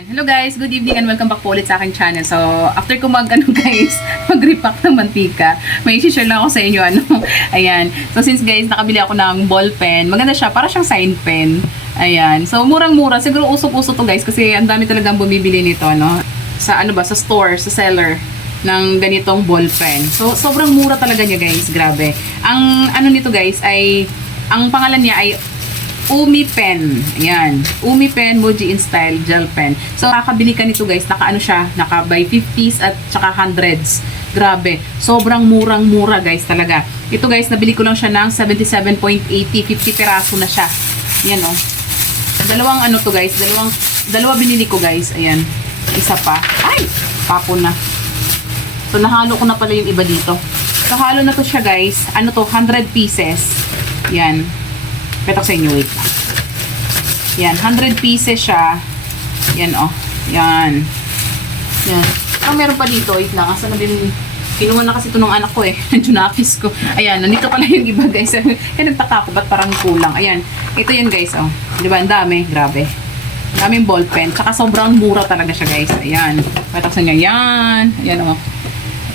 Ayan. Hello guys, good evening and welcome back po ulit sa aking channel. So, after ko mag, ano guys, mag-repack ng mantika, may isi-share lang ako sa inyo, ano. Ayan. So, since guys, nakabili ako ng ball pen, maganda siya, para siyang sign pen. Ayan. So, murang-mura. Siguro usok-uso to guys, kasi ang dami talagang bumibili nito, no. Sa ano ba, sa store, sa seller ng ganitong ball pen. So, sobrang mura talaga niya guys, grabe. Ang ano nito guys ay, ang pangalan niya ay Umi Pen. Ayan. Umi Pen Moji in Style Gel Pen. So, kakabili ka nito guys. Naka ano siya. Naka by 50s at saka 100s. Grabe. Sobrang murang-mura guys talaga. Ito guys, nabili ko lang siya ng 77.80. 50 piraso na siya. Ayan oh. Dalawang ano to guys. Dalawang, dalawa binili ko guys. Ayan. Isa pa. Ay! Papo na. So, nahalo ko na pala yung iba dito. So, halo na to siya guys. Ano to? 100 pieces. Yan. Petok sa inyo, wait lang. Yan, 100 pieces siya. Yan, oh. Yan. Yan. Ang meron pa dito, wait lang. Asa na din, kinuha na kasi ito ng anak ko eh. Junakis ko. Ayan, nandito pala yung iba guys. Kaya nagtaka ko, ba't parang kulang? Ayan, ito yan guys, oh. Di ba, ang dami. Grabe. Daming ball pen. Tsaka sobrang mura talaga siya guys. Ayan. Petok sa inyo. Yan. Ayan, oh.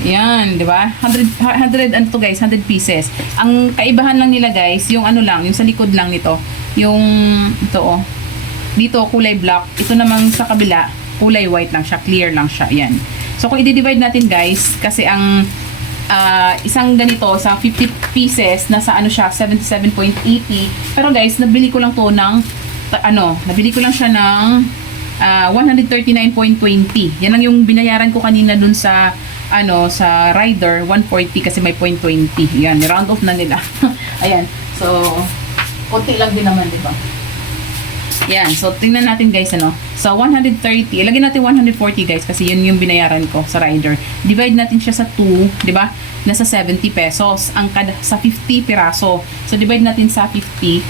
Yan, di ba? 100, 100, ano to guys, 100 pieces. Ang kaibahan lang nila guys, yung ano lang, yung sa likod lang nito, yung, ito oh, dito kulay black, ito namang sa kabila, kulay white lang siya, clear lang siya, yan. So kung i-divide natin guys, kasi ang ah, isang ganito, sa 50 pieces, nasa ano siya, 77.80. Pero guys, nabili ko lang to ng, ano, nabili ko lang siya ng ah, 139.20. Yan lang yung binayaran ko kanina dun sa ano sa rider 140 kasi may point 20. Yan, round off na nila. Ayan. So konti lang din naman, 'di ba? Yan. So tingnan natin guys ano. So 130, ilagay natin 140 guys kasi yun yung binayaran ko sa rider. Divide natin siya sa 2, 'di ba? Nasa 70 pesos ang kada sa 50 piraso. So divide natin sa 50.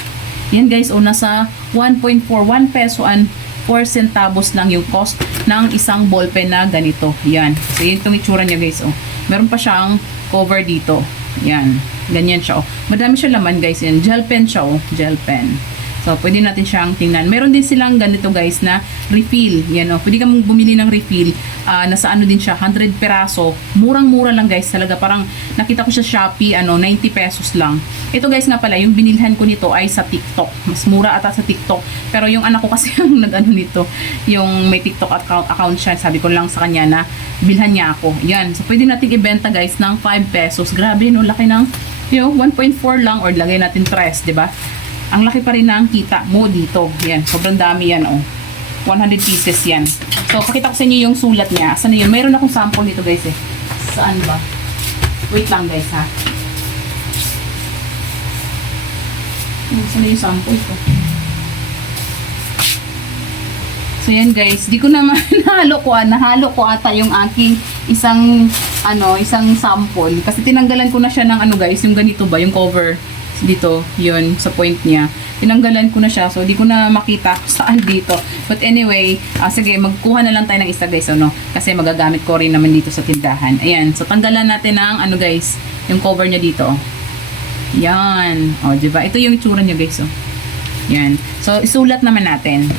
Yan guys, o nasa 1.41 peso and 4 centavos lang yung cost ng isang ballpen na ganito. Yan. So, yun itong itsura niya guys. Oh. Meron pa siyang cover dito. Yan. Ganyan siya. Oh. Madami siya laman guys. Yan. Gel pen siya. Oh. Gel pen. So, pwede natin siyang tingnan. Meron din silang ganito guys na refill. Yan o. Pwede ka mong bumili ng refill. Ah, nasa ano din siya, 100 peraso. Murang-mura lang guys. Talaga parang nakita ko sa Shopee, ano, 90 pesos lang. Ito guys nga pala, yung binilhan ko nito ay sa TikTok. Mas mura ata sa TikTok. Pero yung anak ko kasi ang nag-ano nito, yung may TikTok account, account siya. Sabi ko lang sa kanya na bilhan niya ako. Yan. So, pwede natin ibenta guys ng 5 pesos. Grabe, no? Laki ng, you know, 1.4 lang or lagay natin 3, di ba? ang laki pa rin ng kita mo dito. Yan, sobrang dami yan, oh. 100 pieces yan. So, pakita ko sa inyo yung sulat niya. Saan na yun? Meron akong sample dito, guys, eh. Saan ba? Wait lang, guys, ha. Saan na yung sample ko? So, yan, guys. Di ko naman nahalo ko, ah. Nahalo ko ata yung aking isang, ano, isang sample. Kasi tinanggalan ko na siya ng, ano, guys, yung ganito ba, yung cover dito, yun, sa point niya. Tinanggalan ko na siya, so di ko na makita saan dito. But anyway, ah, sige, magkuha na lang tayo ng isa guys, ano, kasi magagamit ko rin naman dito sa tindahan. Ayan, so tanggalan natin ng, ano guys, yung cover niya dito. Yan. O, di ba? Ito yung itsura niya guys, oh. Yan. So, isulat naman natin.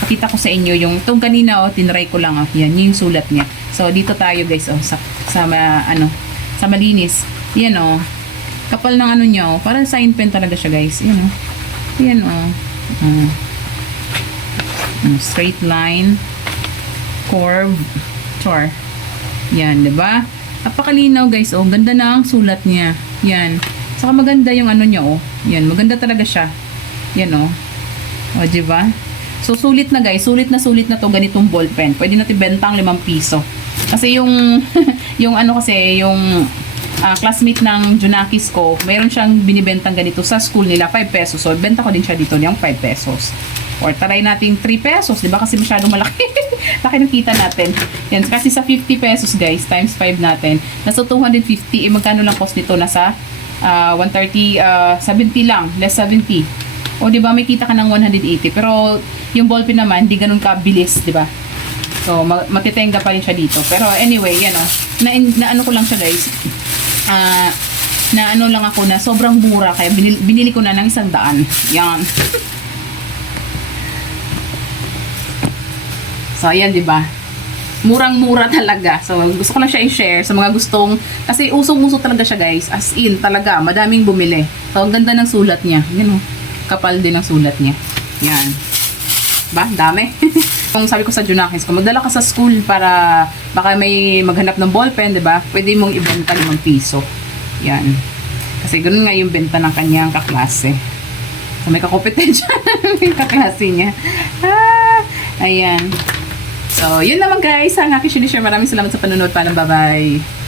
Pakita ko sa inyo yung, itong kanina, oh, tinry ko lang, oh. Yan, yun yung sulat niya. So, dito tayo guys, oh, sa, sa ma- ano, sa malinis. Yan, oh. Kapal ng ano niya, oh. Parang sign pen talaga siya, guys. Yan, oh. Yan, oh. Mm. Mm, straight line. Curve. Char. Yan, di ba? Napakalinaw, guys, oh. Ganda ang sulat niya. Yan. Saka maganda yung ano niya, oh. Yan, maganda talaga siya. Yan, oh. O, di ba? So, sulit na guys. Sulit na sulit na to ganitong ball pen. Pwede natin benta ang 5 piso. Kasi yung, yung ano kasi, yung ah, classmate ng Junakis ko, meron siyang binibentang ganito sa school nila, 5 pesos. So, benta ko din siya dito ng 5 pesos. Or try natin 3 pesos, di ba? Kasi masyadong malaki. Laki ng kita natin. Yan, kasi sa 50 pesos guys, times 5 natin, nasa 250, eh magkano lang cost nito? Nasa ah, 130, ah, 70 lang, less 70. O di ba may kita ka ng 180 pero yung ballpen naman hindi ganun kabilis, di ba? So ma- matitenga pa rin siya dito. Pero anyway, yan oh. Na, na ano ko lang siya guys. Ah na ano lang ako na sobrang mura kaya binili, binili ko na ng isang daan. Yan. So, ayan, di ba? Murang-mura talaga. So, gusto ko lang siya i-share sa mga gustong, kasi usong-uso talaga siya guys. As in, talaga, madaming bumili. So, ang ganda ng sulat niya. Yan o, kapal din ang sulat niya. Yan. Ba? Dami. Kung sabi ko sa Junakis, kung magdala ka sa school para baka may maghanap ng ballpen, di ba? Pwede mong ibenta 5 piso. Yan. Kasi ganun nga yung benta ng kanyang kaklase. So, may kakompetensya yung kaklase niya. Ah, ayan. So, yun naman guys. Ang aking sinishare. Maraming salamat sa panonood. Paalam. Bye-bye.